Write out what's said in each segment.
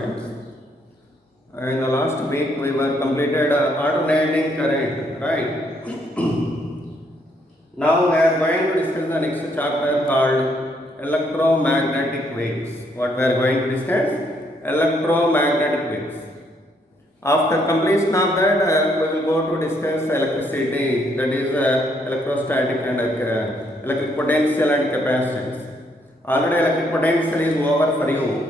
students. In the last week we were completed alternating current, right? Now we are going to discuss the next chapter called electromagnetic waves. What we are going to discuss? Electromagnetic waves. After completion of that, we will go to discuss electricity, that is electrostatic and electric potential and capacitance. Already electric potential is over for you.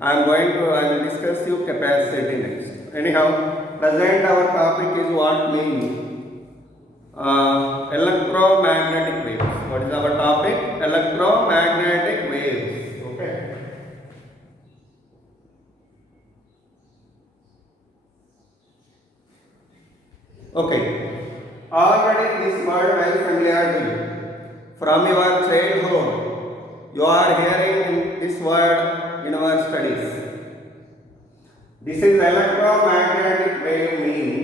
I will discuss you capacity next. Anyhow, present our topic is what means electromagnetic waves. What is our topic? Electromagnetic waves. Okay. Okay. Already this word well familiar to you. From your childhood, you are hearing this word in our studies. This is electromagnetic wave mean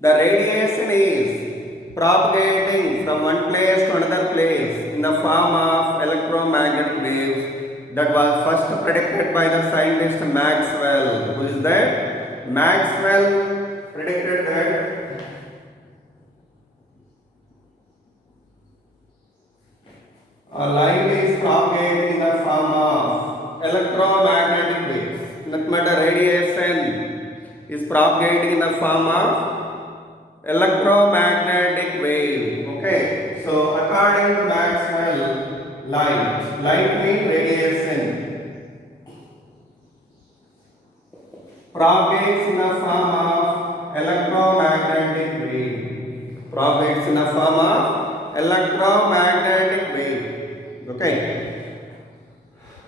the radiation is propagating from one place to another place in the form of electromagnetic waves that was first predicted by the scientist Maxwell. Who is that? Maxwell predicted that a light is propagated in the form of electromagnetic waves. That matter radiation is propagating in the form of electromagnetic wave. Okay. So according to Maxwell, light means radiation, propagates in the form of electromagnetic wave. Propagates in the form of electromagnetic wave. Okay.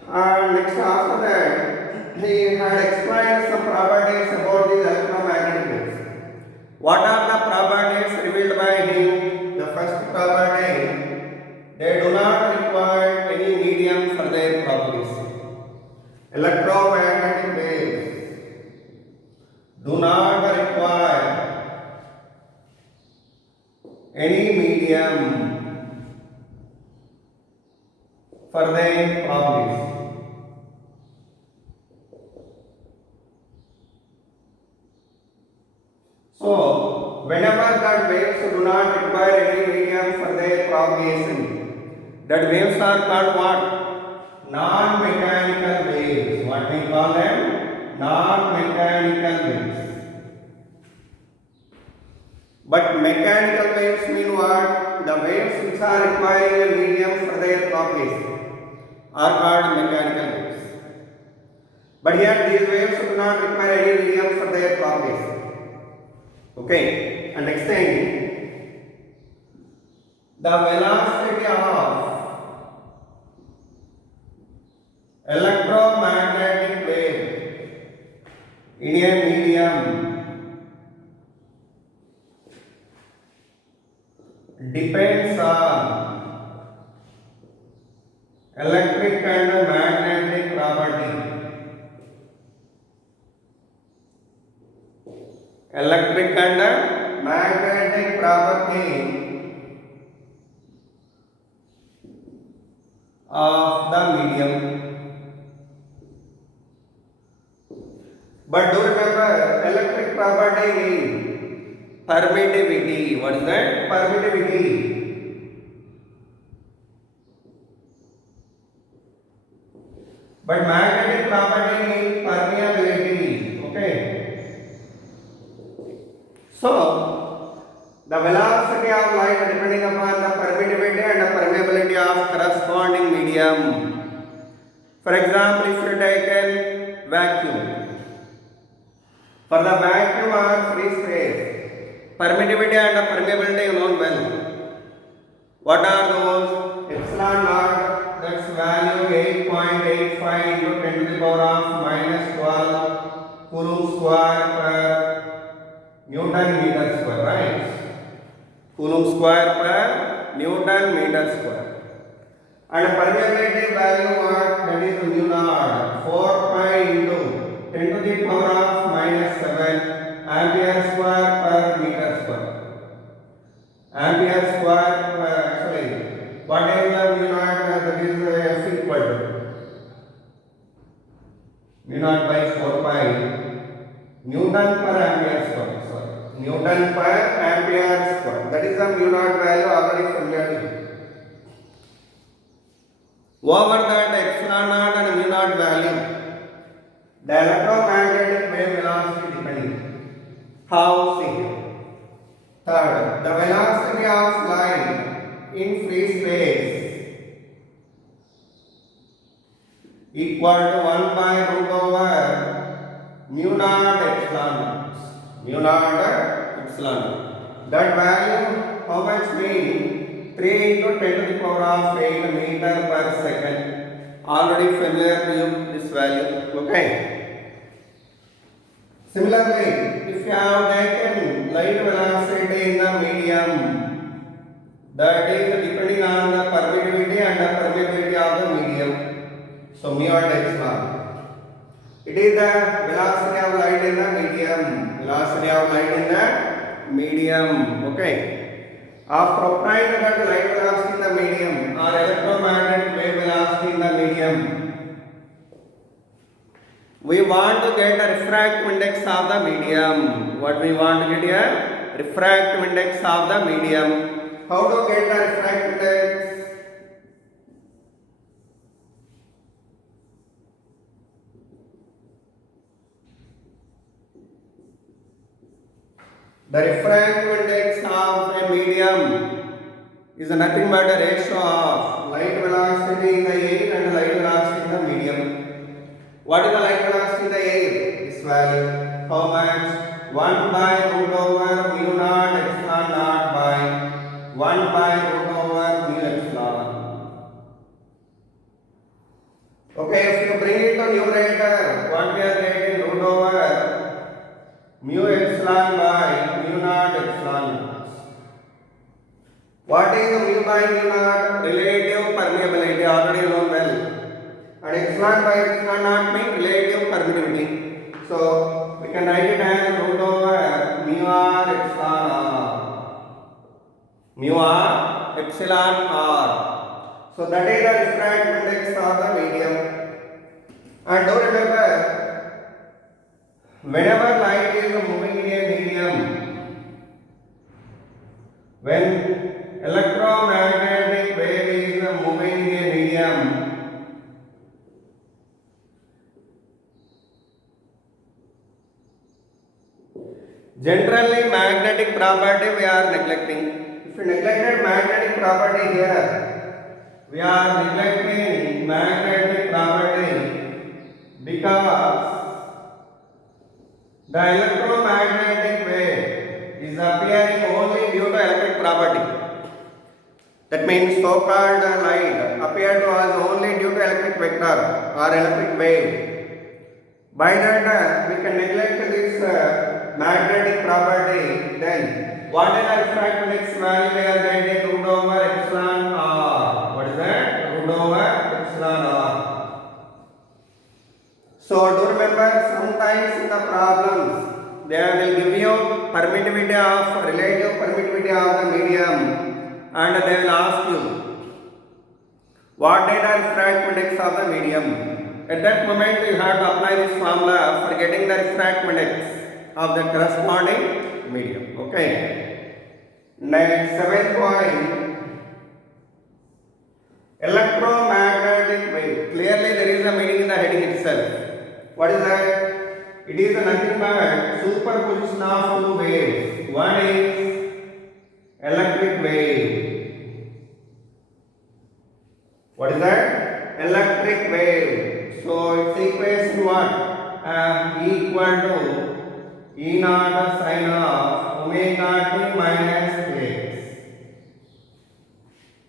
And next after that, he had explained some properties about these electromagnetic waves. What are the properties revealed by him? The first property, they do not require any medium for their propagation. Electromagnetic waves do not require any medium for their propagation. So, whenever that waves do not require any medium for their propagation, that waves are called what? Non-mechanical waves. What we call them? Non-mechanical waves. But mechanical waves mean what? The waves which are requiring a medium for their propagation are called mechanical waves. But here these waves do not require any medium for their propagation. Okay, and next thing, the velocity of electromagnetic wave in a medium depends on electric and magnetic property. Electric and magnetic property of the medium. But do remember, electric property means permittivity. What is that? Permittivity. But magnetic property means permeability. Okay. So, the velocity of light depending upon the permittivity and the permeability of corresponding medium. For example, if you take a vacuum, for the vacuum or free space, permittivity and the permeability you know well. What are those? Epsilon naught, that's value 8.85 into 10 to the power of minus 12 Coulomb square per Newton meter square, right? Coulomb square per Newton meter square. And permeability value what? That is mu naught 4 pi into 10 to the power of minus 7 ampere square per meter square. Ampere square actually, what is the mu naught? That is F equal to mu naught by is 4 pi Newton per ampere square. Sorry, Newton per ampere square. That is the mu naught value already familiar to you. Over that epsilon naught and mu naught value, the electromagnetic wave velocity depending. How? See here. Third, the velocity of light in free space equal to 1 by root over mu naught epsilon naught. Mu naught epsilon naught. That value, how much mean? 3 into 10 to the power of 8 meter per second. Already familiar to you this value. Okay. Similarly, if you have taken light velocity in the medium, that is depending on the permittivity and the permeability of the medium. So mu naught epsilon. It is the velocity of light in the medium. Velocity of light in the medium. Okay. After obtaining that light velocity in the medium or electromagnetic wave velocity in the medium, we want to get a refractive index of the medium. What we want to get here? Refractive index of the medium. How to get the refractive index? The refractive index of a medium is nothing but a ratio of light velocity in the air and light velocity in the medium. What is the light velocity in the air? This value. How much? 1 by root over mu naught epsilon naught by 1 by root over mu epsilon. Okay, if you bring it to numerator, what we are getting? Root over mu epsilon by mu naught epsilon naught. What is mu by mu naught? Relative permeability, already known well. And epsilon by epsilon naught means relative permittivity. So we can write it as root over mu r epsilon r. Mu r epsilon r. So that is the refractive index of the medium. And do remember, whenever light is moving in a medium, when electromagnetic wave is moving in a medium, generally magnetic property we are neglecting. If you neglected magnetic property here, we are neglecting magnetic property because the electromagnetic wave is appearing only due to electric property. That means so-called light appear to us only due to electric vector or electric wave. By that we can neglect this magnetic property. Then what is the refractive index value we are getting? Root over epsilon r. What is that? Root over epsilon r. So do remember, sometimes in the problems they will give you permittivity of relative permittivity of the medium, and they will ask you what is the refractive index of the medium. At that moment you have to apply this formula for getting the refractive index of the corresponding medium. Okay. Next, 7th point. Electromagnetic wave. Clearly there is a meaning in the heading itself. What is that? It is nothing but superposition of two waves. One is electric wave. What is that? Electric wave. So its equation what? E equal to E naught sin of omega t minus x.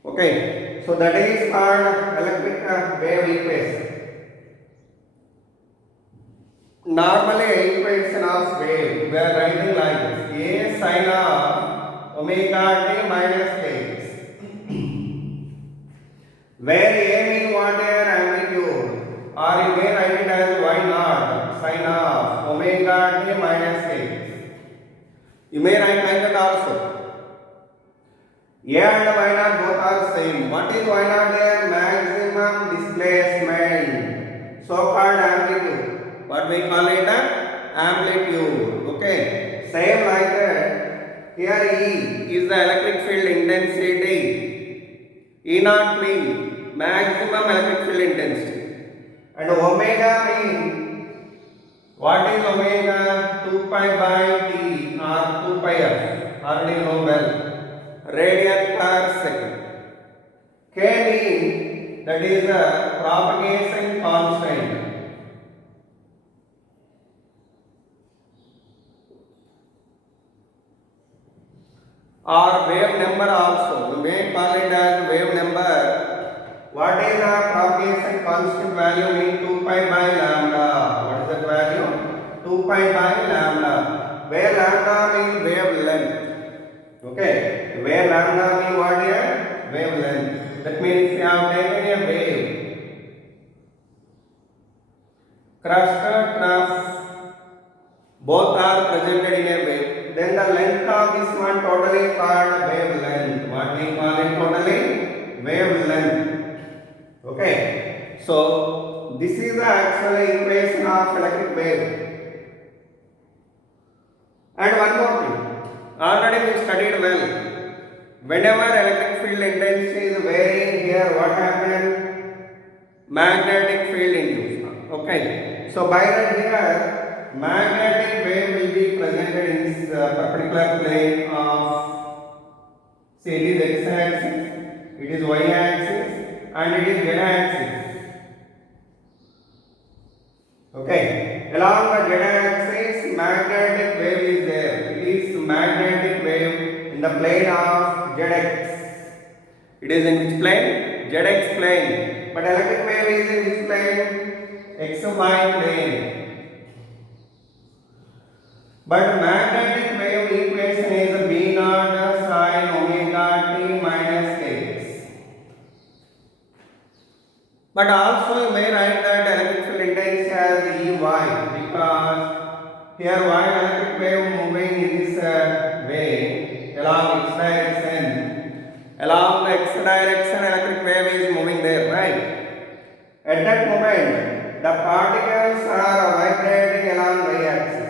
Okay. So that is called electric wave equation. Normally equation of wave we are writing like this: A sin of omega t minus x, where A means what here? Amplitude, or you may write it as y naught sin of omega t minus x. You may write like that also. A and y naught both are same. What is y naught here? Maximum displacement, so called amplitude. What What we call it a amplitude. Okay. Same like that. Here E is the electric field intensity. E naught means maximum electric field intensity. And omega means what is omega? 2 pi by T or 2 pi f. Already know well. Radian per second. K means that is the propagation constant. Or wave number also. We may call it as wave number. What is the propagation constant value? Means 2 pi by lambda. What is that value? 2 pi by lambda. Where lambda means wavelength. Okay. Where lambda means what here? Wavelength. That means if you have taken a wave, crust, trough, both are presented in a wave. Then the length of this one totally called wavelength. What we call it totally? Wavelength. Okay. So this is the actual equation of electric wave. And one more thing. Already we studied well. Whenever electric field intensity is varying here, what happens? Magnetic field induced. Okay. So by that here, magnetic wave will be presented in this particular plane of, say it is x axis, it is y axis, and it is z axis. Okay. Along the z axis, magnetic wave is there. It is magnetic wave in the plane of zx. It is in which plane? Zx plane. But electric wave is in which plane? XY plane. But magnetic wave equation is B naught sin omega t minus kx. But also you may write that electric field intensity as Ey, because here y electric wave moving in this way along x direction. Along the x direction electric wave is moving there, right? At that moment, the particles are vibrating along y axis.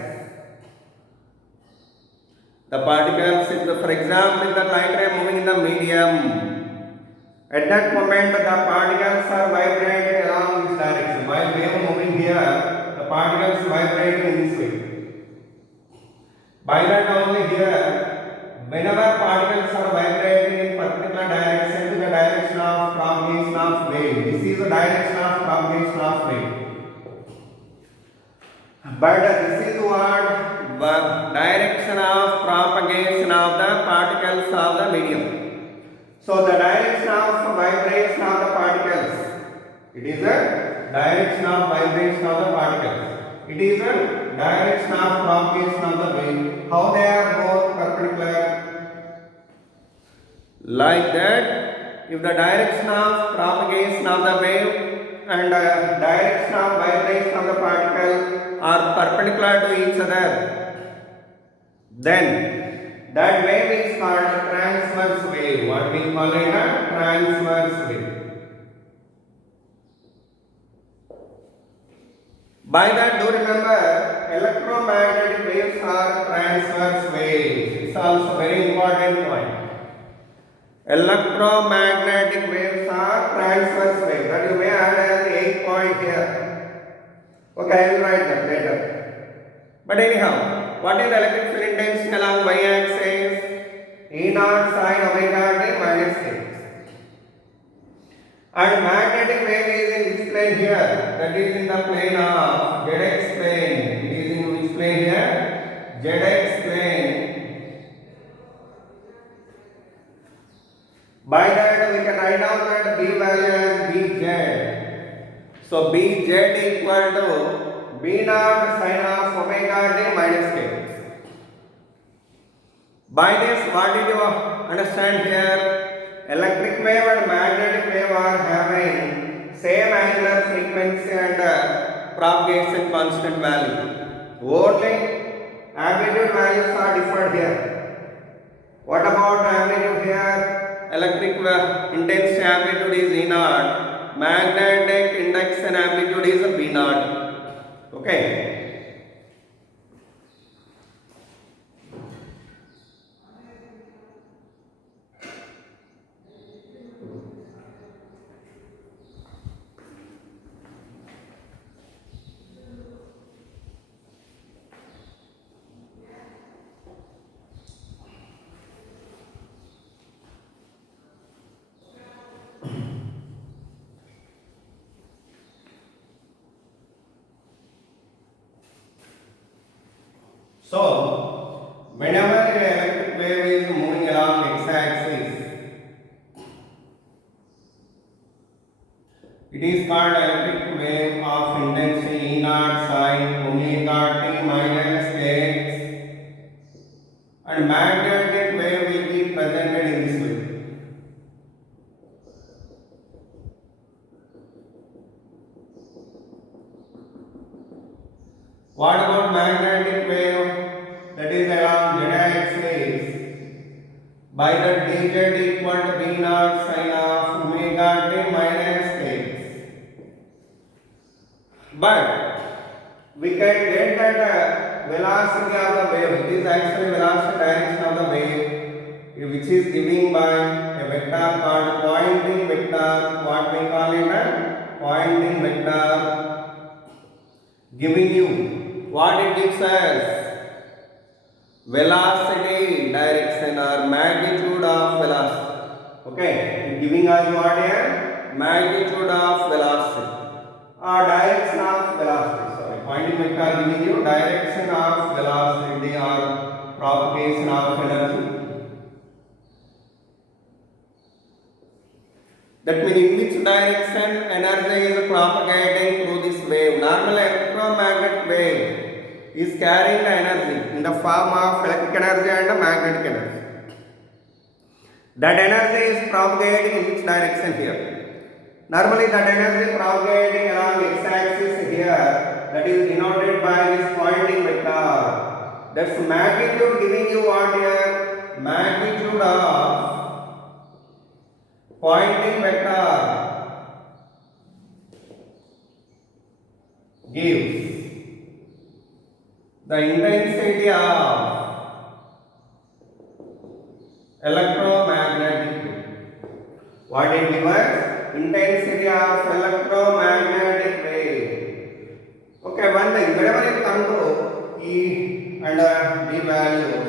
The particles, for example, if the light ray moving in the medium, at that moment the particles are vibrating along this direction. While wave moving here, the particles vibrating in this way. By that only here, whenever particles are vibrating in particular direction to the direction of propagation of wave, this is the direction of propagation of wave. But this is what? Direction of propagation of the particles of the medium. So the direction of vibration of the particles, it is a direction of vibration of the particles. It is a direction of propagation of the wave. How they are both perpendicular? Like that, if the direction of propagation of the wave and direction of vibration of the particle are perpendicular to each other, then that wave is called a transverse wave. What we call it a transverse wave. By that, do remember, electromagnetic waves are transverse waves. It's also very important point. Electromagnetic waves are transverse waves. That you may add as 8 point here. Okay, I will write that later. But anyhow, what is the electric field intensity along y-axis? E naught sin omega t minus kx. And magnetic wave is in which plane here? That is in the plane of zx plane. It is in which plane here? Zx plane. By that we can write down that B value as Bz. So Bz equal to B naught sin of omega t minus kx. By this, what did you understand here? Electric wave and magnetic wave are having same angular frequency and propagation constant value. Only amplitude values are different here. What about amplitude here? Electric intensity amplitude is E naught. Magnetic induction amplitude is B naught. Okay. So, whenever an electric wave is moving along x-axis, it is called electric wave of intensity E naught sine omega t minus x, and magnetic wave will be presented in this way. What about magnetic wave that is along z-axis? By the dz equal to b naught sine of omega t minus x. But we can get that velocity of the wave, it is actually velocity direction of the wave, which is given by a vector called pointing vector. What we call it? A pointing vector, giving you what it gives us? Velocity direction or magnitude of velocity. Okay, giving us what here? Magnitude of velocity or direction of velocity. Sorry, pointing vector giving you direction of velocity or propagation of energy. That means in which direction energy is propagating through this wave. Normal electromagnetic wave is carrying the energy in the form of electric energy and magnetic energy. That energy is propagating in which direction here? Normally that energy propagating along x-axis here, that is denoted by this pointing vector. That's magnitude giving you what here? Magnitude of pointing vector gives the intensity of electromagnetic wave. What it gives us? Intensity of electromagnetic wave. Okay, one thing, whenever you come to E and B value,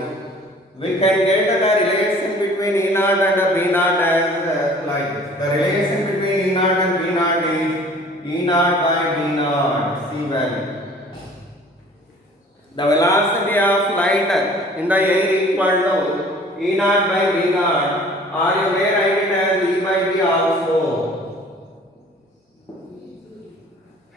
we can get the relation between E naught and B naught as like this. The relation between E naught and B naught is E naught by B naught, C value. The velocity of light in the air equal to E naught by B naught, or you may write it as E by B also.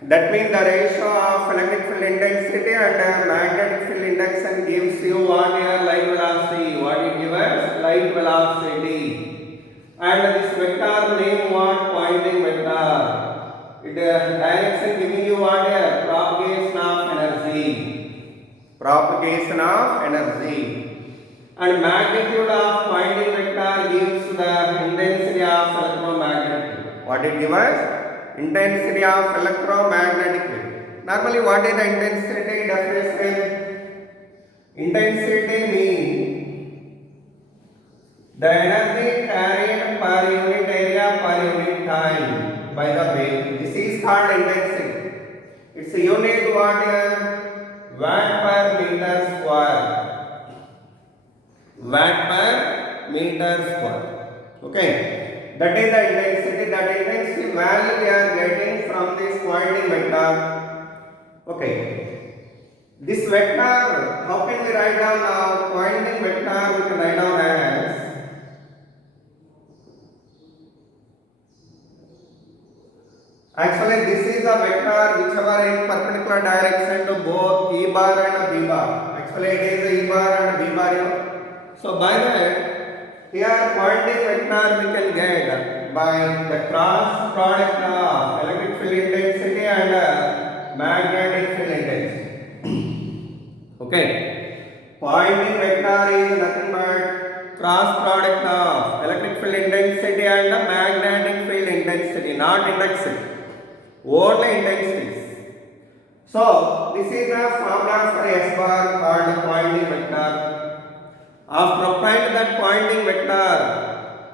That means the ratio of electric field intensity and magnetic field induction gives you what here? Light velocity. What it gives us? Light velocity. And this vector name what? Pointing vector. It direction giving you what here? Propagation of energy. Propagation of energy. And magnitude of pointing vector gives the intensity of electromagnetic wave. What it gives us? Intensity of electromagnetic wave. Normally what is the intensity definition? Intensity means the energy carried per unit area per unit time by the wave. This is called intensity. Its unit what here? Watt per meter square. Watt per meter square. Okay. That is the intensity. That intensity value we are getting from this pointing vector. Okay. This vector, how can we write down now? Pointing vector we can write down as actually this is a vector whichever in perpendicular direction to both E bar and B bar. Actually it is E bar and B bar here. So by that here pointing vector we can get by the cross product of electric field intensity and magnetic field intensity. Okay. Pointing vector is nothing but cross product of electric field intensity and magnetic field intensity, not induction. Only intensities. So this is the formula for S bar called Poynting vector. After applying that Poynting vector,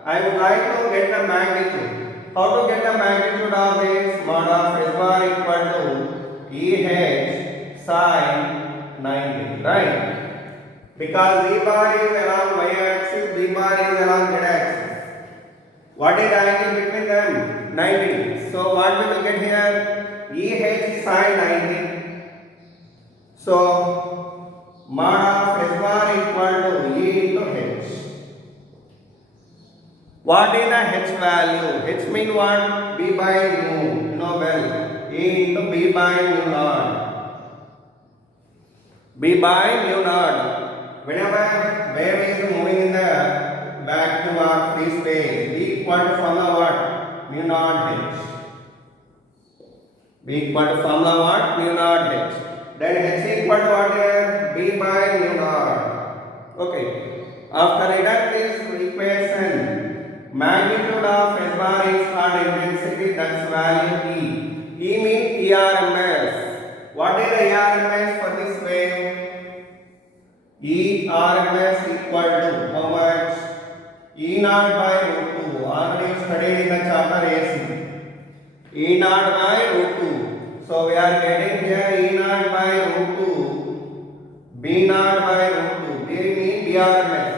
I would like to get the magnitude. How to get the magnitude of this? Mod of S bar equal to EH sin 90, right? Because B bar is along y axis, B bar is along z axis. What is the angle between them? 90 degrees. So what we will get here? EH sin 90. So mod of S bar equal to E into H. What is the H value? H mean what? B by mu. You know well. E into B by mu naught. B by mu naught. Whenever wave is moving in the vacuum or free space, B equal to formula what? Mu naught H. B equal to formula what? Mu naught H. Then H equal to what here? B by mu naught. Okay. After writing this equation, magnitude of S bar is called intensity, that's value E. E means ERMS. What is the ERMS for this wave? ERMS equal to how much? E naught by root 2. Already studied in the chapter AC. E naught by root 2. So we are getting here E naught by root 2. B naught by root 2. B mean BRMS.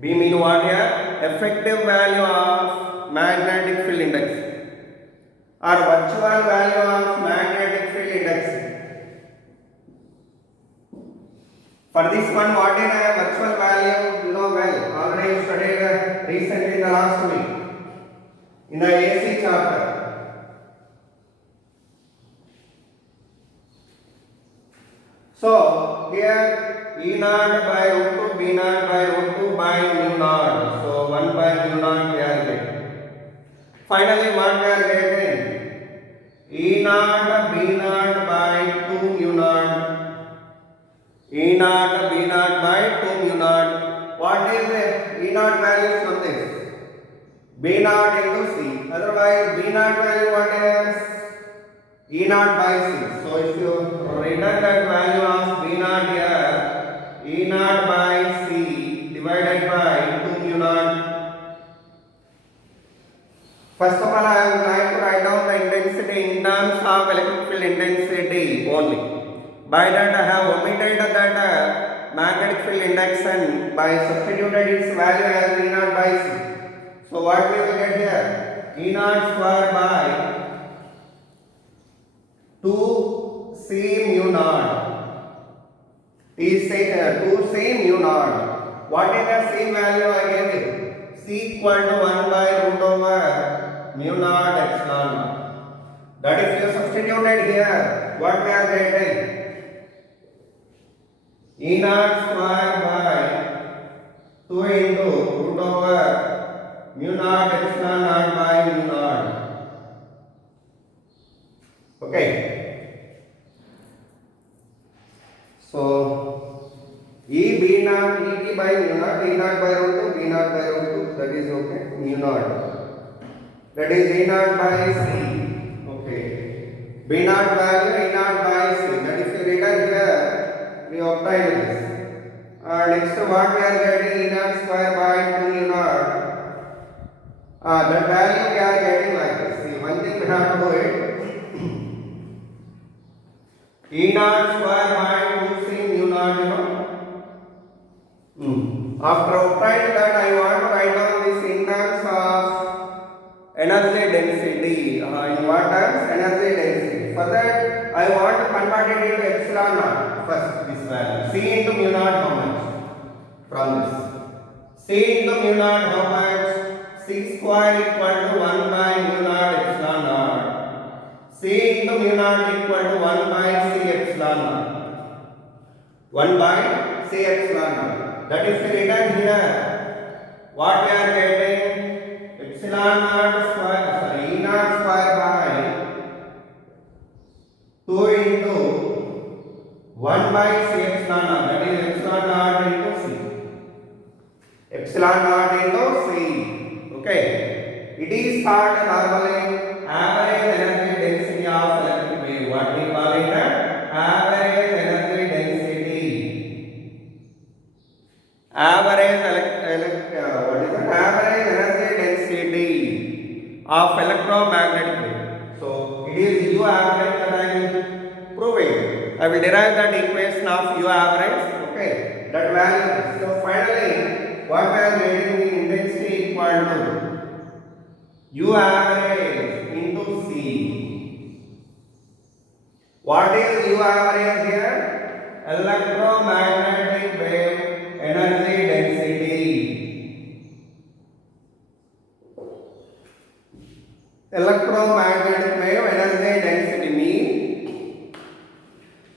B mean what here? Effective value of magnetic field index or virtual value of magnetic field index. For this one, what is a virtual value? You know well. Already you studied recently in the last week in the AC chapter. So here E naught by root 2, B naught by root 2 by mu naught. So 1 by mu naught we are getting. Finally, what we are getting? E naught B naught by 2 mu naught. E naught B naught by 2 mu naught. What is the E naught value from this? B naught into C. Otherwise, B naught value what is? E naught by C. So if you write that value of B naught here, E naught by C divided by 2 mu naught. First of all, I would like to write down the intensity in terms of electric field intensity only. By that I have omitted that magnetic field index and by substituted its value as E naught by C. So what we will get here? E naught square by 2C mu naught. 2C mu naught. What is the C value I gave it? C equal to 1 by root over mu naught epsilon naught. That if you substituted here, what we are getting? E naught square by 2 into root over mu naught epsilon naught by mu naught. Okay. So E B naught E B by mu naught, E naught by root 2, B naught by root 2, that is okay, mu naught. That is E naught by C. Okay. B naught value E naught by C. That is if you written here, we obtain this. Next what we are getting? E naught square by 2 mu naught. That value we are getting like this. See, one thing we have to do it. E naught square by 2C mu naught, you know. After obtaining that, I want to write down this in terms of energy density. In what terms? Energy density. For that, I want to convert it into epsilon naught. First, this value. C into mu naught, how much? From this. C into mu naught, how much? C square equal to 1 by mu naught epsilon naught. C into mu naught equal to 1 by C epsilon naught. 1 by C epsilon naught. That is written here. What we are getting? Epsilon naught square, sorry, E naught square by 2 into 1 by C epsilon naught. That is epsilon naught into C. Epsilon naught into C. Okay. It is called normally average energy density of electric wave. What we call it? I will derive that equation of U average. Okay, that value. So finally, what I am getting the intensity equal to U average into C. What is U average here? Electromagnetic wave energy density. Electromagnetic wave energy density means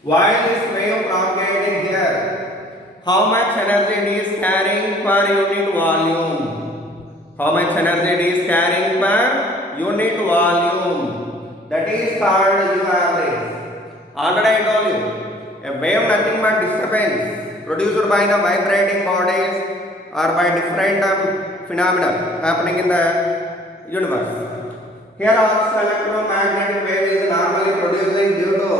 while this wave propagating here, how much energy it is carrying per unit volume? How much energy it is carrying per unit volume? That is called U average. Already I told you, a wave nothing but disturbance produced by the vibrating bodies or by different phenomena happening in the universe. Here also electromagnetic wave is normally producing due to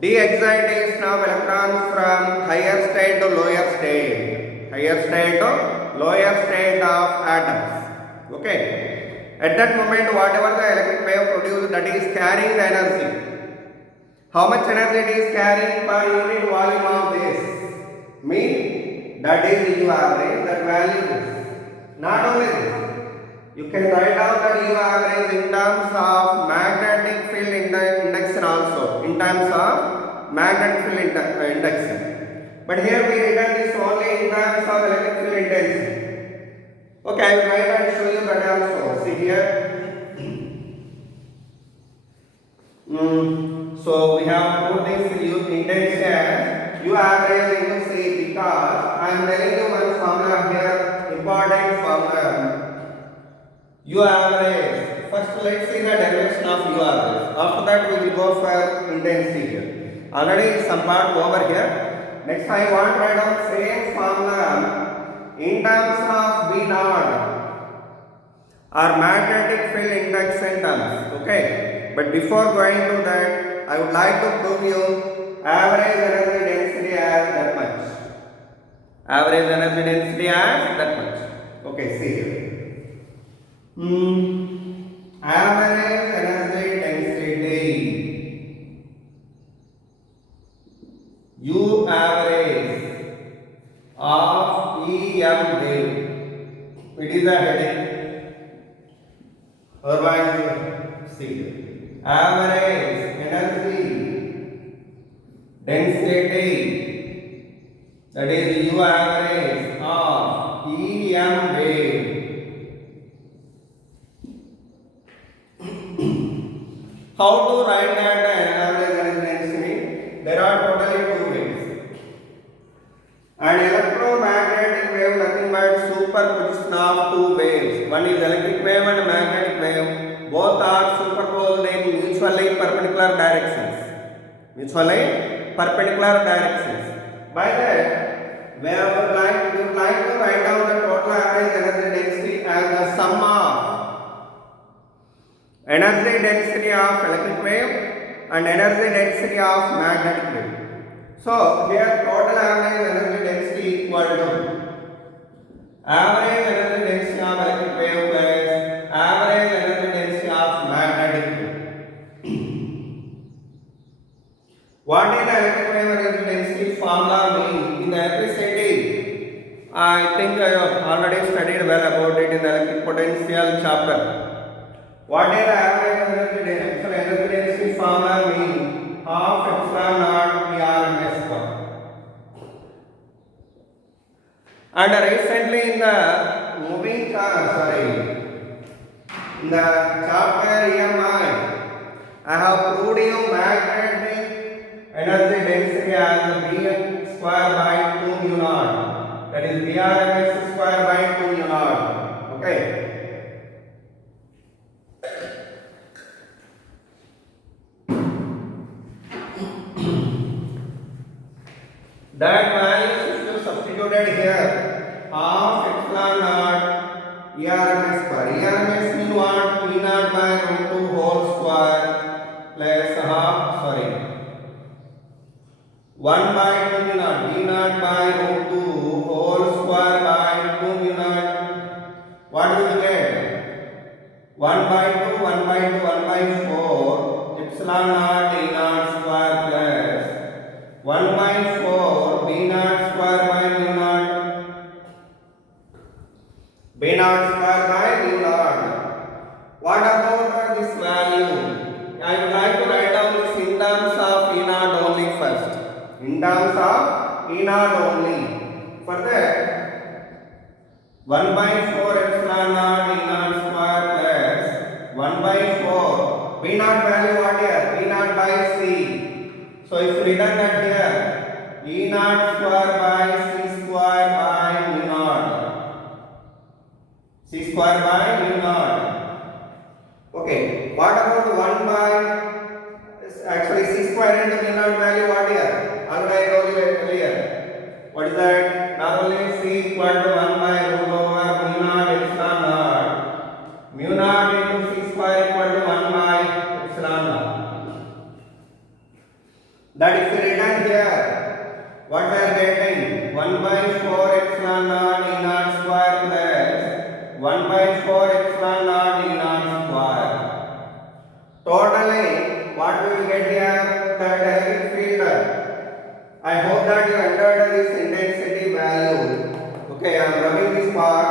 de-excitation of electrons from higher state to lower state. Higher state to lower state of atoms. Okay. At that moment, whatever the electric wave produced, that is carrying the energy. How much energy it is carrying per unit volume of this? Mean that is U average, that value is. Not only this. You can write down that U average in terms of magnetic field induction also, in terms of magnetic field induction. But here we written this only in terms of electric field intensity. Okay, I will write and show you that also. See here. So we have put this U intensity as U average into C because I am telling you one formula here, important formula. U average. First, let's see the derivation of U average. After that, we will go for intensity here. Already some part over here. Next, I want to write down same formula in terms of V naught or magnetic field induction terms. Okay. But before going to that, I would like to prove you average energy density as that much. Average energy density as that much. Okay. See here. Average energy density U average of EM wave. It is a heading. Otherwise, see. Average energy density, that is U average of EM wave. How to write that average energy density? There are totally two ways. An electromagnetic wave nothing but superposition of two waves. One is electric wave and magnetic wave. Both are superposed in mutually perpendicular directions. Mutually perpendicular directions. By that, we would like to write down the total average energy density as the sum of energy density of electric wave and energy density of magnetic wave. So here total average energy density equal to average energy density of electric wave plus average energy density of magnetic wave. What is the electric wave energy density formula mean? In the electricity, I think I have already studied well about it in the electric potential chapter. What is the average energy density formula mean? Half epsilon naught PRMS square. And recently in the in the chapter EMI, I have proved you magnetic energy density as B square by 2 mu naught. That is PRMS square by 2 mu naught. Okay. That value is to substituted here. Half epsilon naught ERMS square. ERMS means what? P naught by root 2 whole square plus half, 1 by 2 mu naught. D naught by root 2 whole square by 2 mu naught. What do we get? 1 by 2, 1 by 2, 1 by 4. Epsilon naught E naught square plus 1 by 4 B naught square by mu naught. B naught square by mu naught. What about this value? I would like to write down this in terms of E naught only first. In terms of E naught only. For that, 1 by 4 epsilon naught E naught square plus 1 by 4 B naught value what here? B naught by C. So if written that here, E naught square by C square by mu naught. C square by mu naught. Okay. What about 1 by actually C square into mu naught value what here? Already I told you earlier. What is that? Normally C equal to 1 by root over mu naught epsilon naught. Mu naught into C square equal to 1 by epsilon naught. That is written here. What we are getting? 1 by 4 epsilon naught E naught square plus 1 by 4 epsilon naught E naught square. Totally, what we will get here? The electric field. I hope that you entered this intensity value. Okay, I am rubbing this part.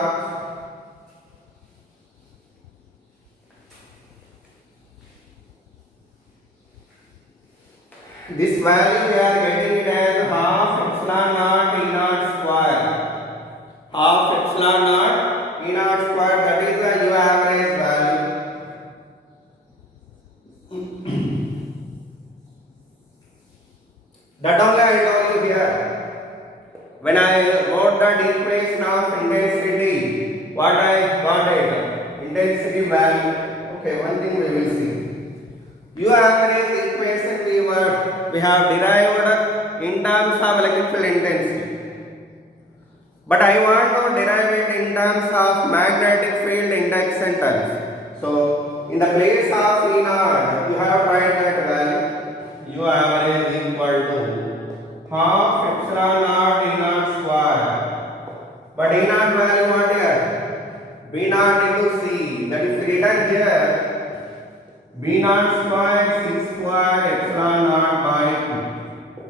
This value we are getting it as half epsilon naught E naught square. Half epsilon naught E naught square, that is the U average value. That only I told you here. When I wrote that equation of intensity, what I got it? Intensity value. Okay, one thing we will see. U average equation we have derived in terms of electric field intensity. But I want to derive it in terms of magnetic field induction terms. So, in the place of E naught, you have to write that value. U average equal to half epsilon naught E naught square. But E naught value what here? B naught into C. That is written here. B naught square C square epsilon naught by 2.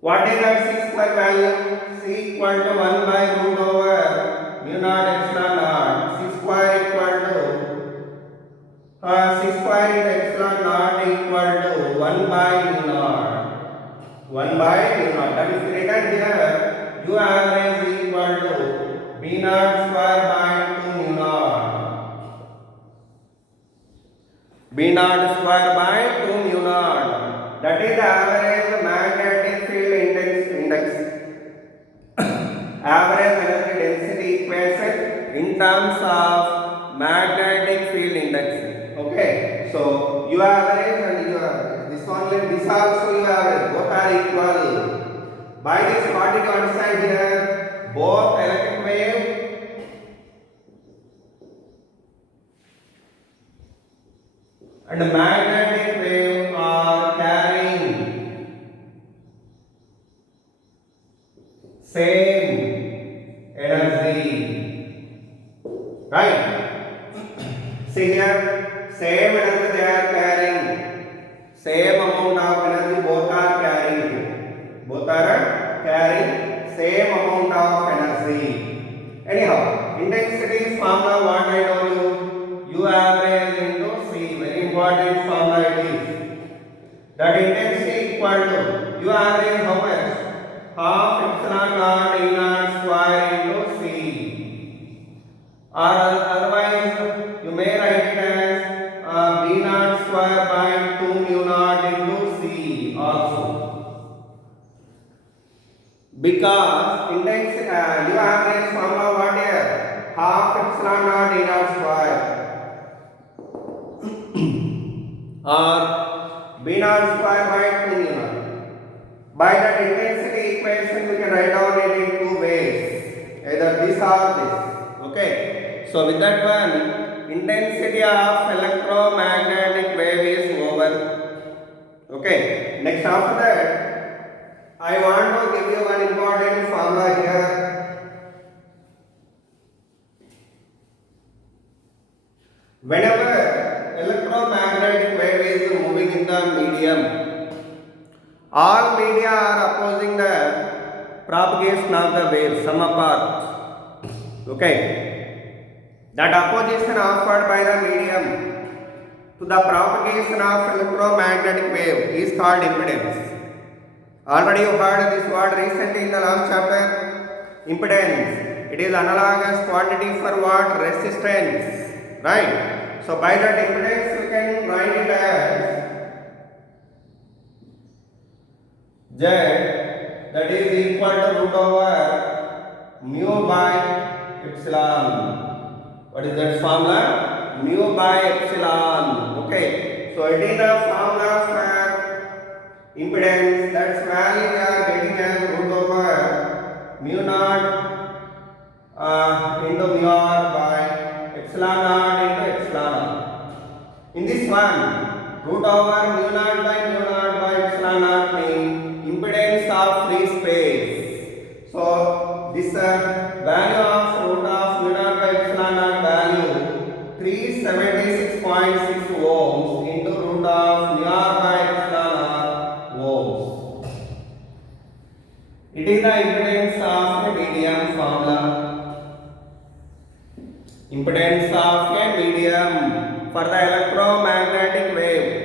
What is that C square value? C equal to 1 by root over mu naught epsilon naught. C square equal to C square into epsilon naught equal to 1 by mu naught. 1 by mu naught. That is written here. U average equal to B naught square by 2 mu naught. B naught square by 2 mu naught. That is the average magnetic field index. Average energy density equation in terms of magnetic field index. Okay. So U average and U average. This also U average. Both are equal. By this, what did you understand here? Both electric wave and magnetic wave are carrying same energy, right? See here, same energy they are carrying, same amount of energy both are carrying. Both are carrying same amount of energy. Anyhow, intensity formula what I told you, U average into C. Very important formula it is. That intensity equal to U average how much? Half epsilon naught E naught square into C. Or otherwise you may write it as B naught square by 2 mu naught into C also. Because intensity U average formula what here? Half epsilon naught E naught square. Or B naught square by 2 mu naught. By that intensity equation we can write down it in two ways, either this or this. Okay, so with that one, intensity of electromagnetic wave is over. Okay, next after that I want to give you one important formula here. Whenever electromagnetic wave is moving in the medium, All media are opposing the propagation of the wave, sum apart. Okay. That opposition offered by the medium to the propagation of electromagnetic wave is called impedance. Already you heard this word recently in the last chapter. Impedance. It is analogous quantity for what? Resistance. Right? So by that impedance we can write it as Z, that is equal to root over mu by epsilon. What is that formula? Mu by epsilon. Okay. So it is the formula for impedance. That's value we are getting as root over mu naught into mu r by epsilon naught into epsilon r. In this one, root over mu naught by epsilon naught means impedance of free space. So this value of root of mu naught by epsilon naught value 376.6 ohms into root of mu r by epsilon r ohms. It is the impedance of a medium formula. Impedance of a medium for the electromagnetic wave.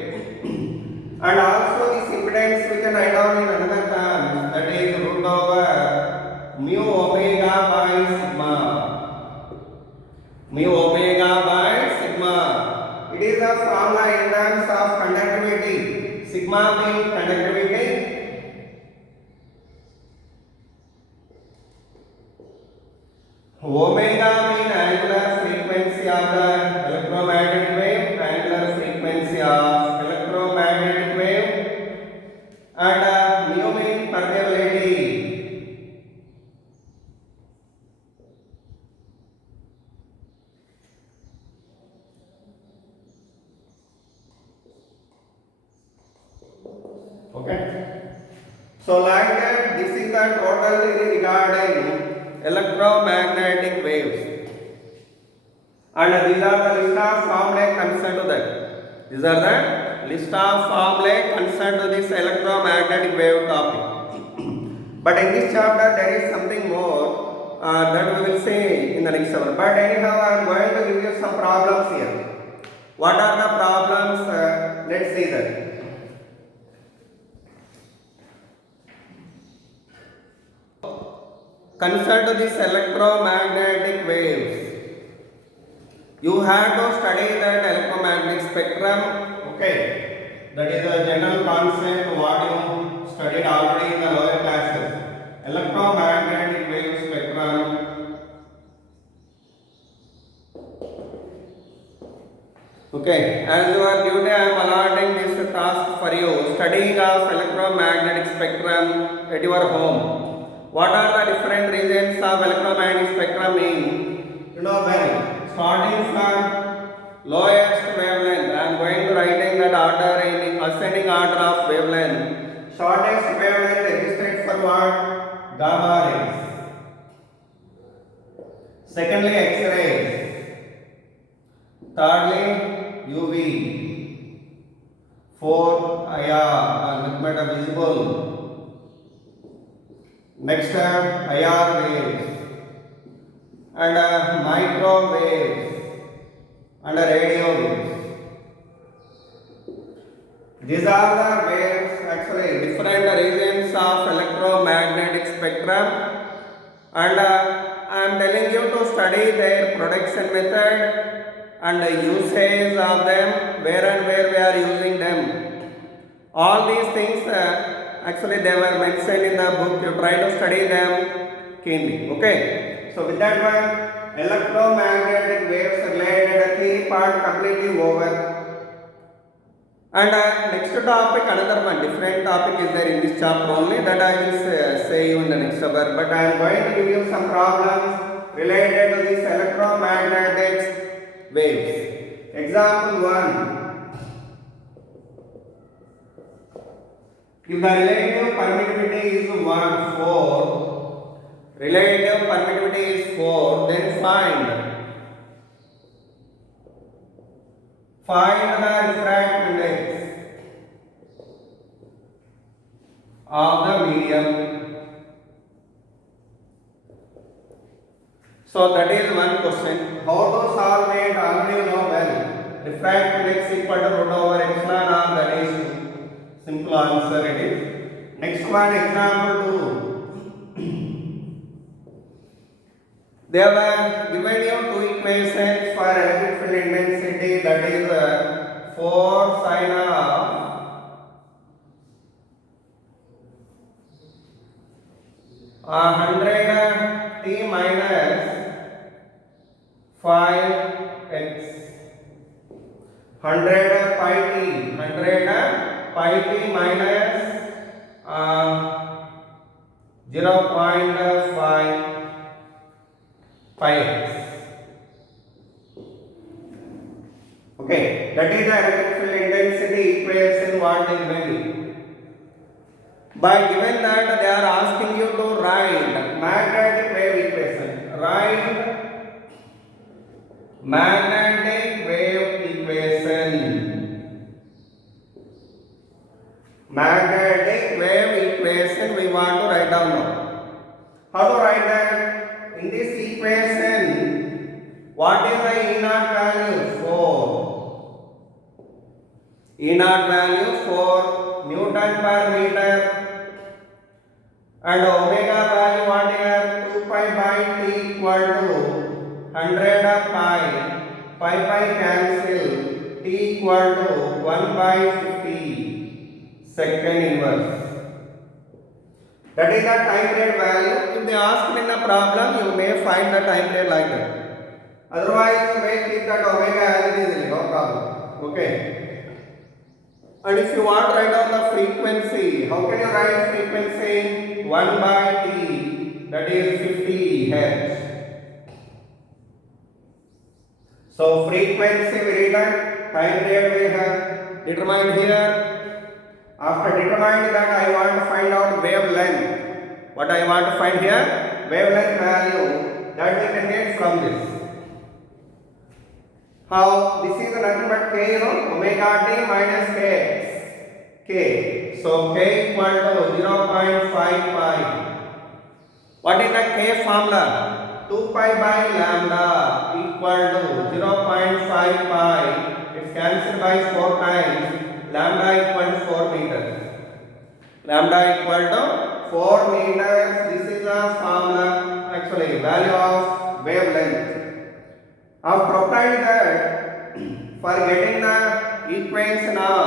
And also this impedance we can write down in another term, that is root over mu omega by sigma. Mu omega by sigma. It is a formula in terms of conductivity. Sigma means conductivity. Omega means angular frequency of the electromagnetic wave, angular frequency of electromagnetic wave, and mu means permeability. Okay. So like that, this is the total theory regarding electromagnetic waves. And these are the list of formulae concerned to that. These are the list of formulae concerned to this electromagnetic wave topic. But in this chapter there is something more that we will see in the next hour. But anyhow, I am going to give you some problems here. What are the problems? Let's see that. Concerned to this electromagnetic waves, you have to study that electromagnetic spectrum. Okay, that is a general concept what you studied already in the lower classes. Electromagnetic wave spectrum. Okay, as you are duty, I am allotting this task for you. Studying of electromagnetic spectrum at your home. What are the different regions of electromagnetic spectrum mean? You know well. Starting from lowest wavelength, I am going to write in that order in ascending order of wavelength. Shortest wavelength existed for what? Gamma rays. Secondly, X-rays. Thirdly, UV. Fourth, IR, nothing but visible. Next, IR waves. And microwaves and radio waves. These are the waves, actually different regions of electromagnetic spectrum, and I am telling you to study their production method and the usage of them, where and where we are using them. All these things actually they were mentioned in the book. You try to study them keenly. Okay. So with that one, electromagnetic waves related key part completely over. And next topic, another one, different topic is there in this chapter only, that I will say you in the next hour. But I am going to give you some problems related to this electromagnetic waves. Example 1. If the relative permittivity is 1/4, relative permittivity is 4, then find the diffraction index. of the medium. So that is one question. How to solve it? Already you know well. Refractive index equal to root over epsilon r, that is simple answer it is. Next one, example 2. They have given you two equations for electric field intensity, that is 4 sin of 100 t minus 5x, 100 pi t, 100 pi t minus 0.5 pi x. Okay, that is the electric field intensity equation what they given you. By given that they are asking you to write magnetic wave equation. Write magnetic wave equation. Magnetic wave equation we want to write down now. How to write that? In this equation, what is the E naught value? 4. E naught value 4 Newton per meter, and omega value what here? 2 pi by t equal to 100 pi. Pi cancel. T equal to 1 by 50 second inverse. That is the time period value. If they ask in the problem, you may find the time period like that. Otherwise, you may keep that omega as it is, no problem. Okay. And if you want to write down the frequency, how can you write frequency? 1 by t, that is 50 Hz. So frequency we written, time period we have determined here. After determining that, I want to find out wavelength. What I want to find here? Wavelength value that we can get from this. How? This is nothing but k, omega t minus kx. K. So k equal to 0.5 pi. What is the k formula? 2 pi by lambda equal to 0.5 pi. It's cancelled by 4 times. Lambda equal to 4 meters. Lambda equal to 4 meters. This is the formula, actually value of wavelength. I've provided that for getting the equation of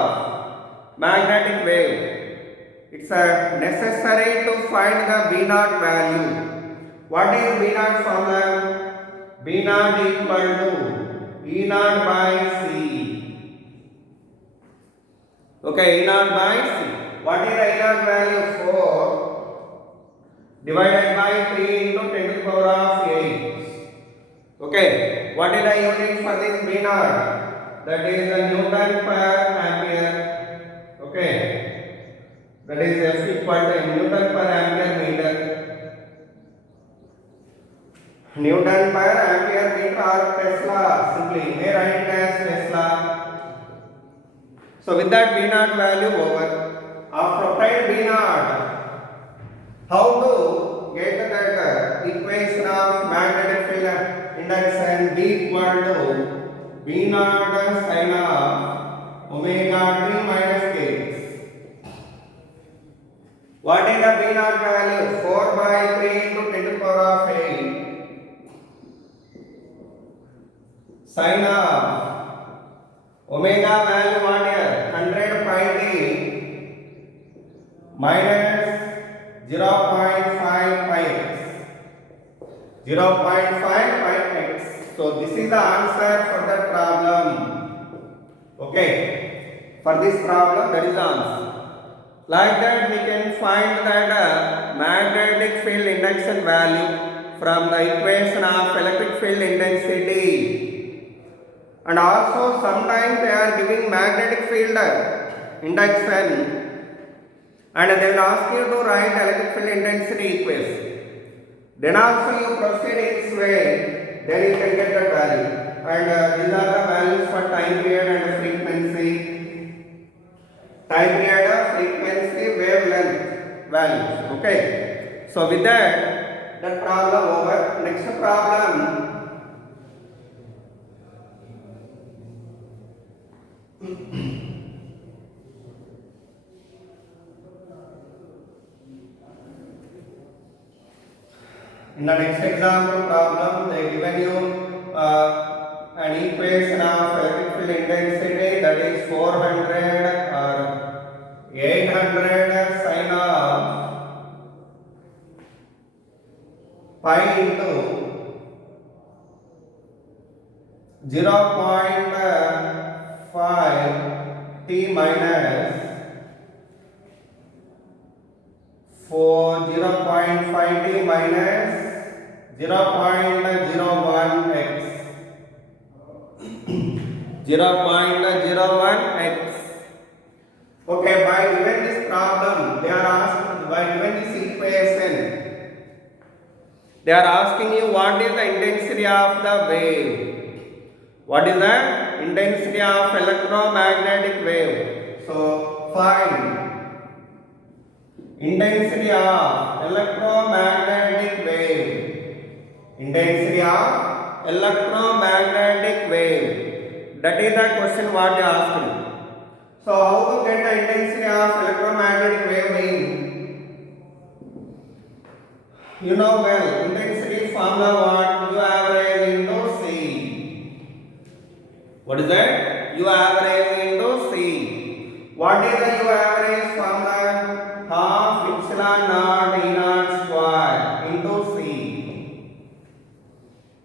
magnetic wave, it's necessary to find the B naught value. What is B naught formula? B naught equal to E naught by C. Okay, E naught by C. What is the E naught value? 4 divided by 3 into 10 to the power of 8. Okay, what is the unit for this B naught? That is the Newton per ampere. Okay, that is F equal to Newton per ampere meter. Newton per ampere meter or Tesla, simply may write it as Tesla. So with that B naught value over, after applied B naught, how to get that equation of magnetic field induction? B equal to B naught sin of omega t minus k. What is the B naught value? 4 by 3 into 10 to the power of 8 sin of omega value what here? 100 pi t minus 0.5 pi x. 0.5 pi x. So this is the answer for that problem. Okay, for this problem that is the answer. Like that we can find that magnetic field induction value from the equation of electric field intensity. And also sometimes they are giving magnetic field induction and they will ask you to write electric field intensity equation. Then also you proceed in this way, then you can get the value. And these are the values for time period and frequency. Time period, frequency, wavelength. values. Okay. So with that problem over. Next problem. In the next example problem, they given you an equation of electric field intensity, that is 400 or 800 sine of pi into 0.5 t minus 0.5 t minus 0.01x 0.01x. Okay, by given this problem, they are asked, by given this equation, they are asking you what is the intensity of the wave. What is the intensity of electromagnetic wave? So find intensity of electromagnetic wave. Intensity of electromagnetic wave. That is the question what they asked you. So how to get the intensity of electromagnetic wave mean? You know well, intensity formula what? U average into C. What is that? U average into C. What is the U average formula? Half epsilon naught E naught square into C.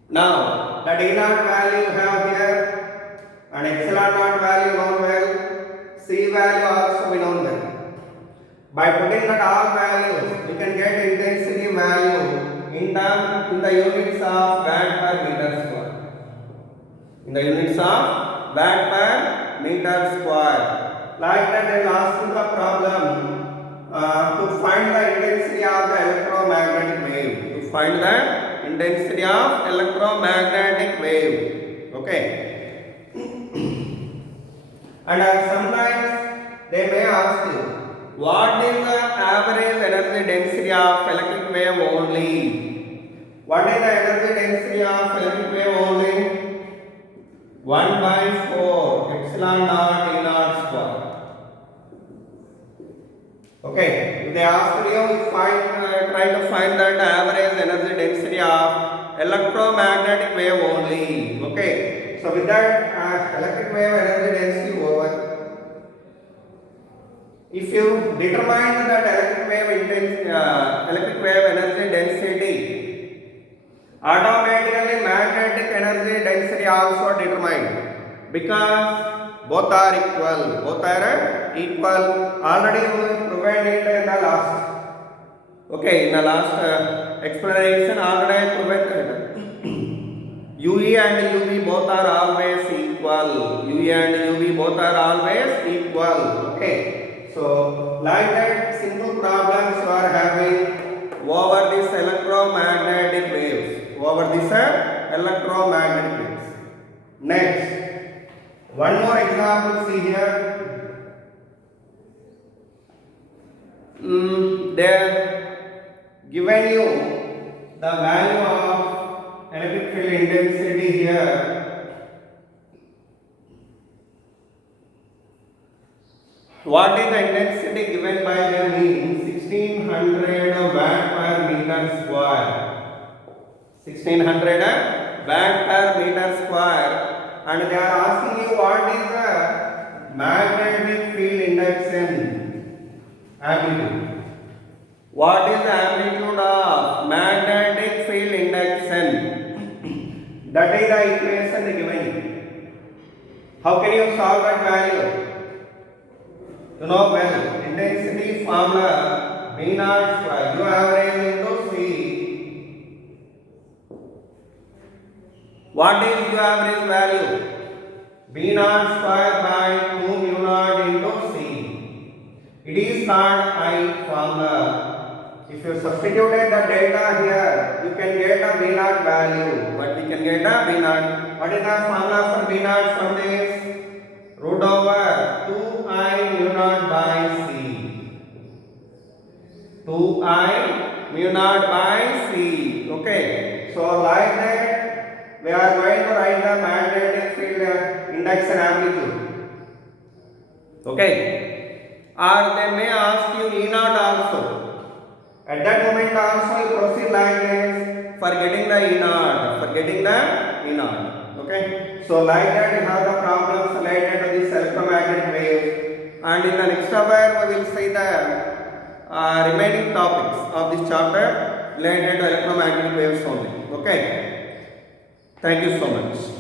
Now, the D naught value you have here and epsilon naught value known well, C value also we known well. By putting that all values, we can get intensity value in the units of watt per meter square. In the units of watt per meter square. Like that, they will ask you the problem to find the intensity of the electromagnetic wave. To find the intensity of electromagnetic wave. Okay. And sometimes they may ask you, what is the average energy density of electric wave only? What is the energy density of electric wave only? 1/4 epsilon naught E naught square. Okay, if they ask you, try to find that average energy density of electromagnetic wave only. Okay, so with that electric wave energy density over. If you determine that electric wave energy density, automatically magnetic energy density also determined, because both are equal. Already we provided in the last. Okay, in the last explanation already I provided. UE and UV both are always equal. UE and UV both are always equal. Okay. So, like that, simple problems you are having over this electromagnetic waves. Next, one more example. See here. They are given you the value of electric field intensity here. What is the intensity given by them means 1600 watt per meter square. 1600 watt per meter square, and they are asking you what is the magnetic field induction amplitude. What is the amplitude of magnetic field induction? That is the equation they given you. How can you solve that value? You know well, intensity formula V naught square, U average into C. What is U average value? V naught square by 2 mu naught into C. It is called I formula. If you substituted the data here, you can get a V naught value. But we can get a V naught. What is the formula for V naught from this? Root over 2I mu naught by C. 2I mu naught by C. Okay, so like that we are going to write the magnetic field index and amplitude. Okay, or they may ask you E naught also. At that moment also you proceed like this for getting the E naught, Okay, so like that you have the problems related to this electromagnetic waves, and in the next hour we will see the remaining topics of this chapter related to electromagnetic waves only. Okay, thank you so much.